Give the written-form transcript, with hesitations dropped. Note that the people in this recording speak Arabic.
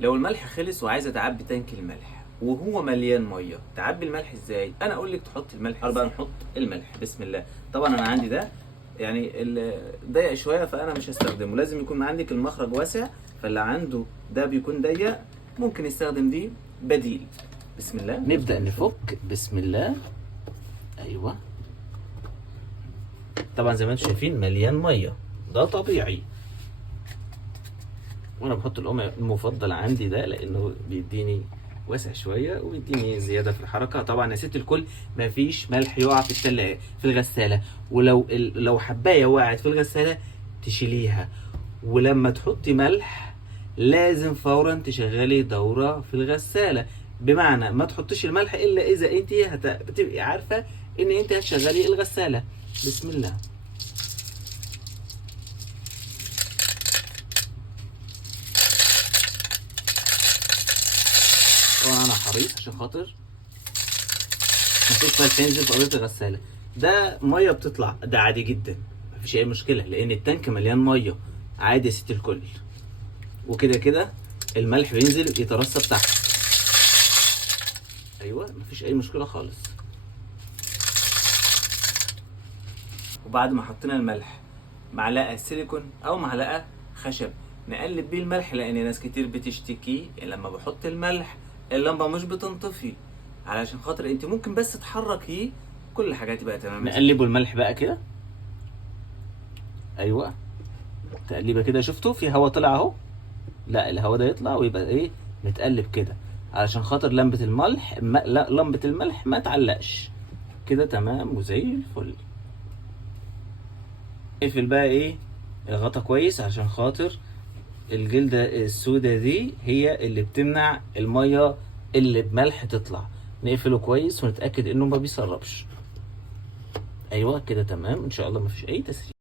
لو الملح خلص وعايزه تعبي تانك الملح وهو مليان ميه، تعبي الملح ازاي؟ انا اقول لك تحط الملح بقى. نحط الملح بسم الله. طبعا انا عندي ده يعني ضيق شويه فانا مش هستخدمه، لازم يكون عندك المخرج واسع، فاللي عنده ده بيكون ضيق ممكن يستخدم دي بديل. بسم الله نبدأ نفك. بسم الله. ايوه طبعا زي ما انتم شايفين مليان ميه، ده طبيعي. وانا بحط القمع المفضل عندي ده لانه بيديني واسع شويه وبيديني زياده في الحركه. طبعا يا ست الكل مفيش ملح يقع في التلاجة في الغساله، ولو لو حبايه وقعت في الغساله تشيليها، ولما تحطي ملح لازم فورا تشغلي دوره في الغساله. بمعنى ما تحطيش الملح الا اذا انت بتبقي عارفه ان انت هتشغلي الغساله. بسم الله. طبعا انا حريص عشان خاطر مفيش ملح ينزل في ارضيه الغساله. ده ميه بتطلع ده عادي جدا، مفيش اي مشكله لان التانك مليان ميه عادي يا ست الكل. وكده كده الملح بينزل يترسب تحت. ايوه مفيش اي مشكله خالص. وبعد ما حطينا الملح معلقه سيليكون او معلقه خشب نقلب بيه الملح، لان ناس كتير بتشتكي لما بحط الملح اللمبه مش بتنطفي، علشان خاطر انت ممكن بس تحركيه كل حاجه تبقى تمام. نقلبه الملح بقى كده. ايوه تقليبه كده، شفتوا في هوا طلع اهو. لا الهوا ده يطلع ويبقى ايه متقلب كده علشان خاطر لمبه الملح لا لمبه الملح ما تعلقش كده. تمام وزي الفل. اقفل بقى ايه الغطا كويس عشان خاطر الجلدة السوداء دي هي اللي بتمنع المية اللي بملح تطلع. نقفله كويس ونتأكد انه ما بيسربش. ايوه كده تمام ان شاء الله مفيش اي تسريب.